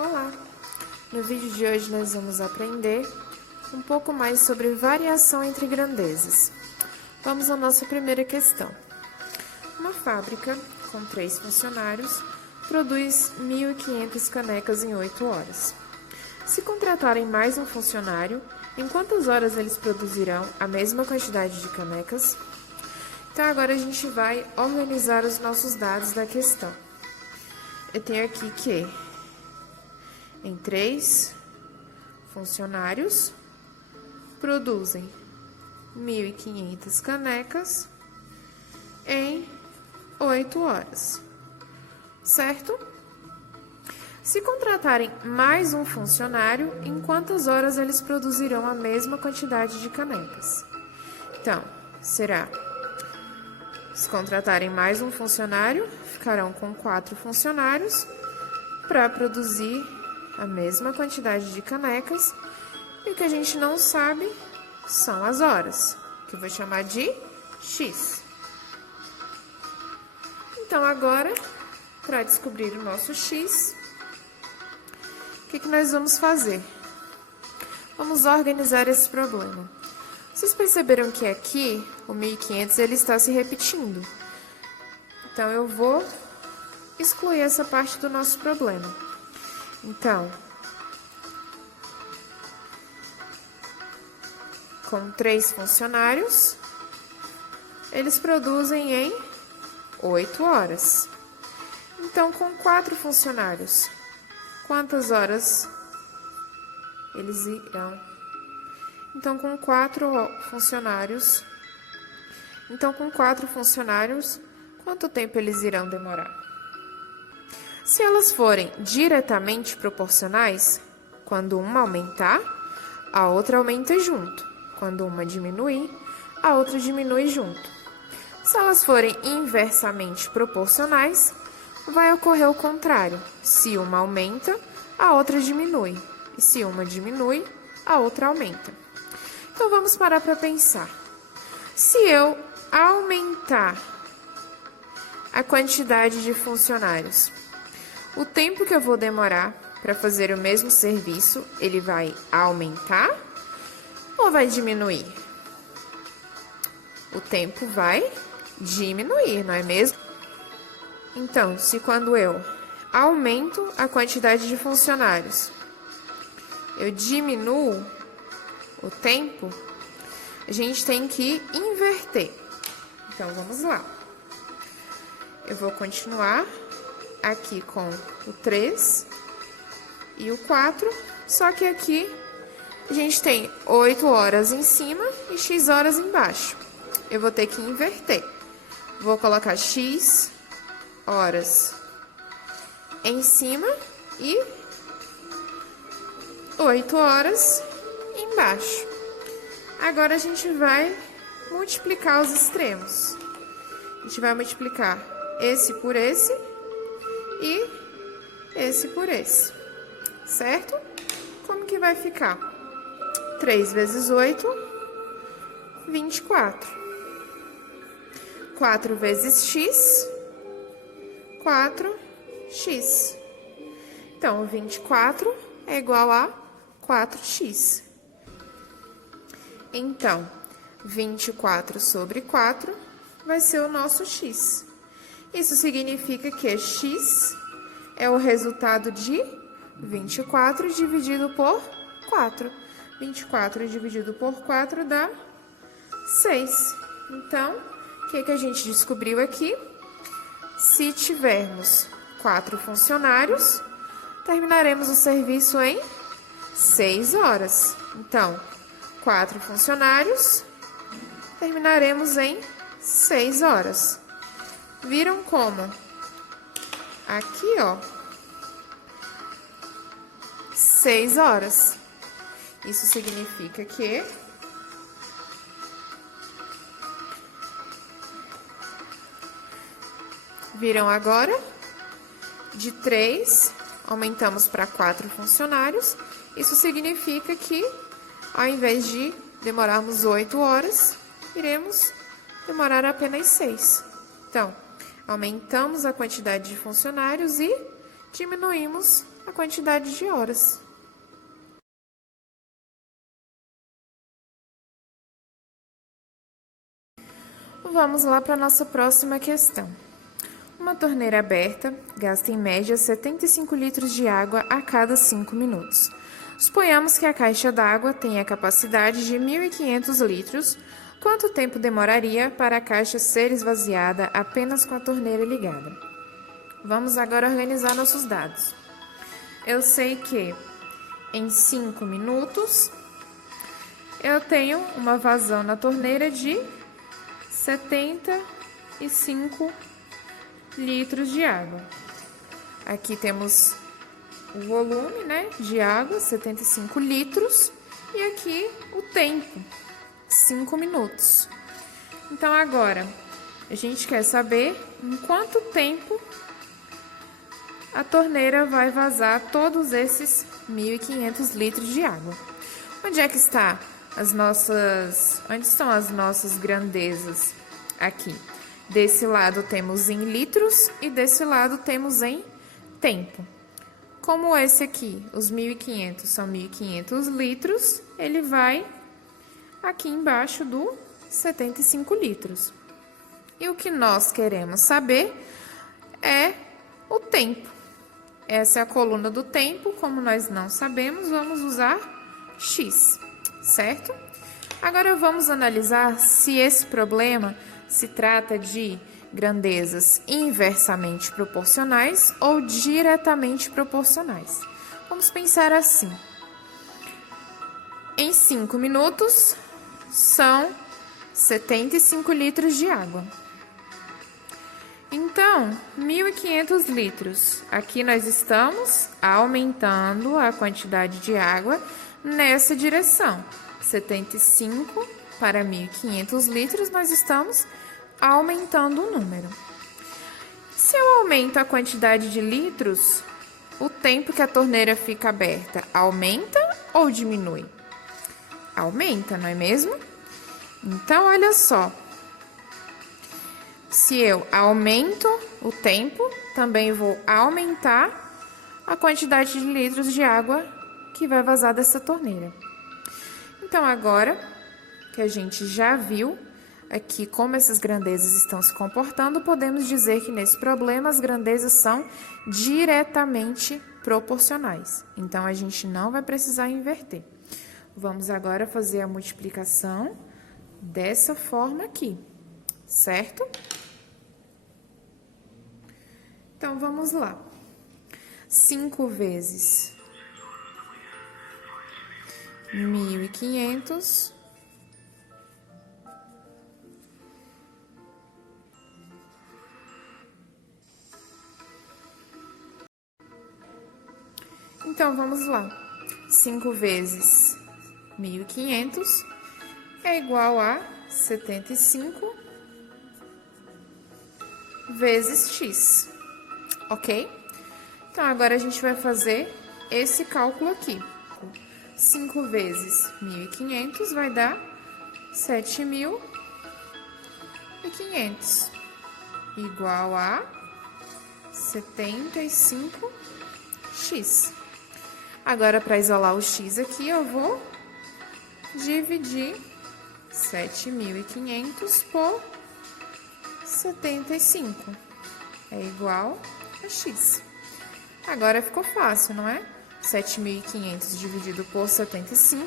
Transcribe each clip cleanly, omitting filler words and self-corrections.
Olá! No vídeo de hoje nós vamos aprender um pouco mais sobre variação entre grandezas. Vamos à nossa primeira questão. Uma fábrica com 3 funcionários produz 1.500 canecas em 8 horas. Se contratarem mais um funcionário, em quantas horas eles produzirão a mesma quantidade de canecas? Então agora a gente vai organizar os nossos dados da questão. Eu tenho aqui que em 3 funcionários produzem 1.500 canecas em 8 horas, certo? Se contratarem mais um funcionário, em quantas horas eles produzirão a mesma quantidade de canecas? Então, será: se contratarem mais um funcionário, ficarão com 4 funcionários para produzir a mesma quantidade de canecas, e o que a gente não sabe são as horas, que eu vou chamar de X. Então, agora, para descobrir o nosso X, o que nós vamos fazer? Vamos organizar esse problema. Vocês perceberam que aqui, o 1.500, ele está se repetindo. Então, eu vou excluir essa parte do nosso problema. Então, com 3 funcionários, eles produzem em 8 horas. Então, com 4 funcionários, quantas horas eles irão? Então, com 4 funcionários, quanto tempo eles irão demorar? Se elas forem diretamente proporcionais, quando uma aumentar, a outra aumenta junto. Quando uma diminuir, a outra diminui junto. Se elas forem inversamente proporcionais, vai ocorrer o contrário. Se uma aumenta, a outra diminui. E se uma diminui, a outra aumenta. Então, vamos parar para pensar. Se eu aumentar a quantidade de funcionários, o tempo que eu vou demorar para fazer o mesmo serviço, ele vai aumentar ou vai diminuir? O tempo vai diminuir, não é mesmo? Então, se quando eu aumento a quantidade de funcionários, eu diminuo o tempo, a gente tem que inverter. Então, vamos lá. Eu vou continuar aqui com o 3 e o 4, só que aqui a gente tem 8 horas em cima e X horas embaixo. Eu vou ter que inverter. Vou colocar X horas em cima e 8 horas embaixo. Agora a gente vai multiplicar os extremos. A gente vai multiplicar esse por esse e esse por esse, certo? Como que vai ficar? 3 vezes 8, 24. 4 vezes x, 4x. Então, 24 é igual a 4x. Então, 24 sobre 4 vai ser o nosso x. Isso significa que x é o resultado de 24 dividido por 4. 24 dividido por 4 dá 6. Então, o que a gente descobriu aqui? Se tivermos 4 funcionários, terminaremos o serviço em 6 horas. Então, 4 funcionários, terminaremos em 6 horas. Viram como? Aqui, ó, 6 horas. Isso significa que viram agora? De 3, aumentamos para 4 funcionários. Isso significa que, ao invés de demorarmos 8 horas, iremos demorar apenas 6. Então, aumentamos a quantidade de funcionários e diminuímos a quantidade de horas. Vamos lá para a nossa próxima questão. Uma torneira aberta gasta em média 75 litros de água a cada 5 minutos. Suponhamos que a caixa d'água tenha capacidade de 1.500 litros. Quanto tempo demoraria para a caixa ser esvaziada apenas com a torneira ligada? Vamos agora organizar nossos dados. Eu sei que em 5 minutos eu tenho uma vazão na torneira de 75 litros de água. Aqui temos o volume, de água, 75 litros, e aqui o tempo, 5 minutos. Então, agora, a gente quer saber em quanto tempo a torneira vai vazar todos esses 1.500 litros de água. Onde é que está onde estão as nossas grandezas? Aqui. Desse lado temos em litros e desse lado temos em tempo. Como esse aqui, os 1.500 são 1.500 litros, ele vai aqui embaixo do 75 litros. E o que nós queremos saber é o tempo. Essa é a coluna do tempo, como nós não sabemos, vamos usar x, certo? Agora vamos analisar se esse problema se trata de grandezas inversamente proporcionais ou diretamente proporcionais. Vamos pensar assim. Em 5 minutos, são 75 litros de água. Então, 1.500 litros. Aqui nós estamos aumentando a quantidade de água nessa direção. 75 para 1.500 litros, nós estamos aumentando o número. Se eu aumento a quantidade de litros, o tempo que a torneira fica aberta aumenta ou diminui? Aumenta, não é mesmo? Então, olha só. Se eu aumento o tempo, também vou aumentar a quantidade de litros de água que vai vazar dessa torneira. Então, agora que a gente já viu aqui como essas grandezas estão se comportando, podemos dizer que nesse problema as grandezas são diretamente proporcionais. Então, a gente não vai precisar inverter. Vamos agora fazer a multiplicação dessa forma aqui, certo? Então, vamos lá. 5 vezes 1.500 Então, vamos lá. 5 vezes 1.500 é igual a 75 vezes x, ok? Então, agora a gente vai fazer esse cálculo aqui. 5 vezes 1.500 vai dar 7.500, igual a 75x. Agora, para isolar o x aqui, eu vou dividir 7.500 por 75. É igual a x. Agora ficou fácil, não é? 7.500 dividido por 75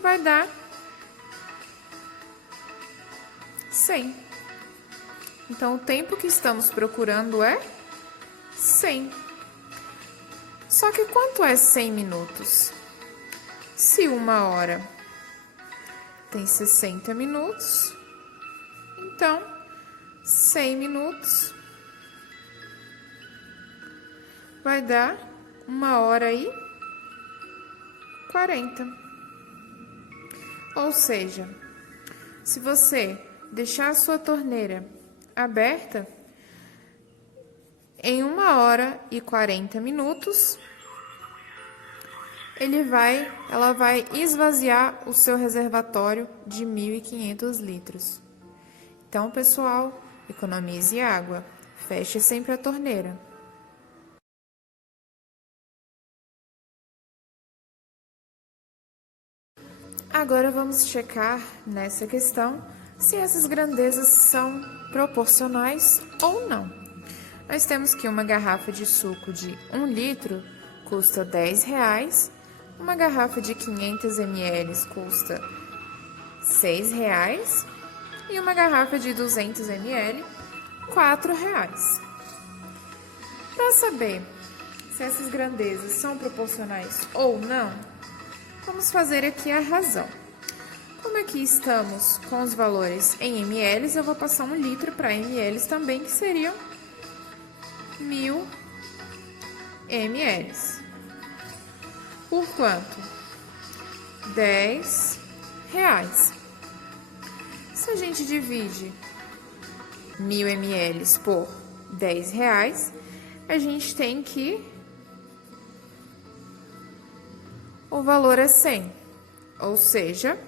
vai dar 100. Então, o tempo que estamos procurando é 100. Só que quanto é 100 minutos? Se 1 hora tem 60 minutos, então 100 minutos vai dar 1 hora e 40. Ou seja, se você deixar a sua torneira aberta, em 1 hora e 40 minutos, ela vai esvaziar o seu reservatório de 1.500 litros. Então, pessoal, economize água. Feche sempre a torneira. Agora vamos checar nessa questão se essas grandezas são proporcionais ou não. Nós temos que uma garrafa de suco de 1 litro custa R$10, uma garrafa de 500 ml custa R$6 e uma garrafa de 200 ml R$4. Para saber se essas grandezas são proporcionais ou não, vamos fazer aqui a razão. Como aqui estamos com os valores em ml, eu vou passar 1 litro para ml também, que seriam 1000 ml. Por quanto? R$10. Se a gente divide 1000 ml por R$10, a gente tem que o valor é 100, ou seja,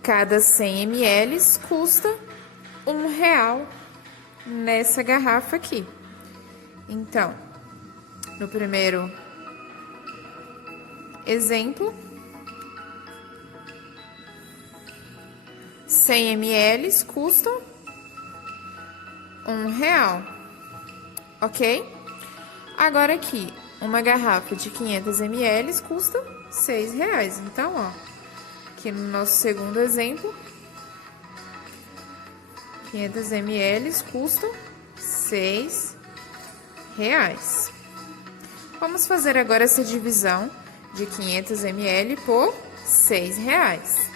cada 100 ml custa R$1 nessa garrafa aqui. Então, no primeiro exemplo, 100 ml custa R$1, ok? Agora aqui, uma garrafa de 500 ml custa R$6. Então, ó, aqui no nosso segundo exemplo, 500 ml custa R$6. Vamos fazer agora essa divisão de 500 ml por R$6.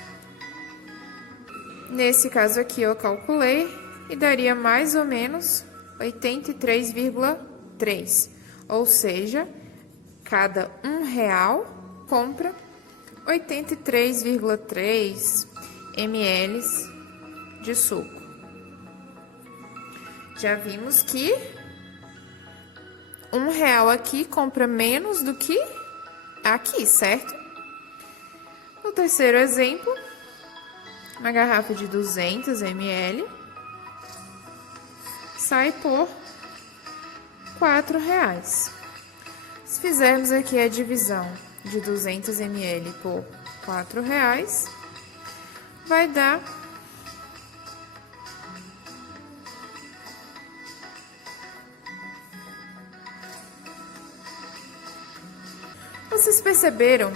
Nesse caso aqui, eu calculei e daria mais ou menos 83,3. Ou seja, cada R$1 compra 83,3 ml de suco. Já vimos que R$1 aqui compra menos do que aqui, certo? No terceiro exemplo, uma garrafa de 200 ml sai por R$4. Se fizermos aqui a divisão de 200 ml por R$4, vai dar Vocês perceberam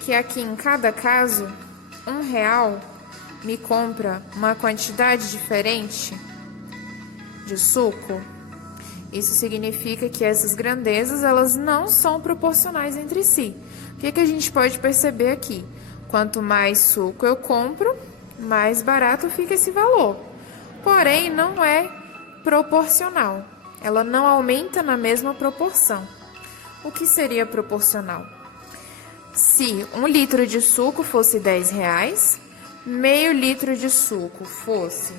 que aqui em cada caso, R$1 me compra uma quantidade diferente de suco? Isso significa que essas grandezas, elas não são proporcionais entre si. O que a gente pode perceber aqui? Quanto mais suco eu compro, mais barato fica esse valor. Porém, não é proporcional. Ela não aumenta na mesma proporção. O que seria proporcional? Se 1 litro de suco fosse R$10, meio litro de suco fosse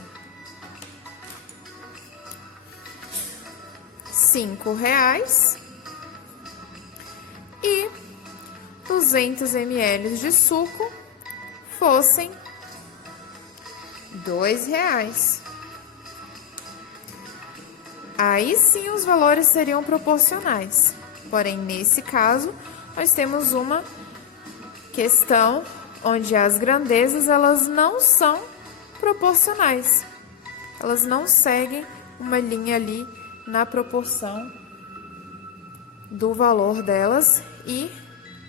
R$5 e 200 ml de suco fossem R$2. Aí sim os valores seriam proporcionais. Porém, nesse caso, nós temos uma questão onde as grandezas, elas não são proporcionais. Elas não seguem uma linha ali na proporção do valor delas e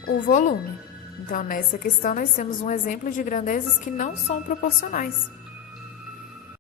o volume. Então, nessa questão, nós temos um exemplo de grandezas que não são proporcionais.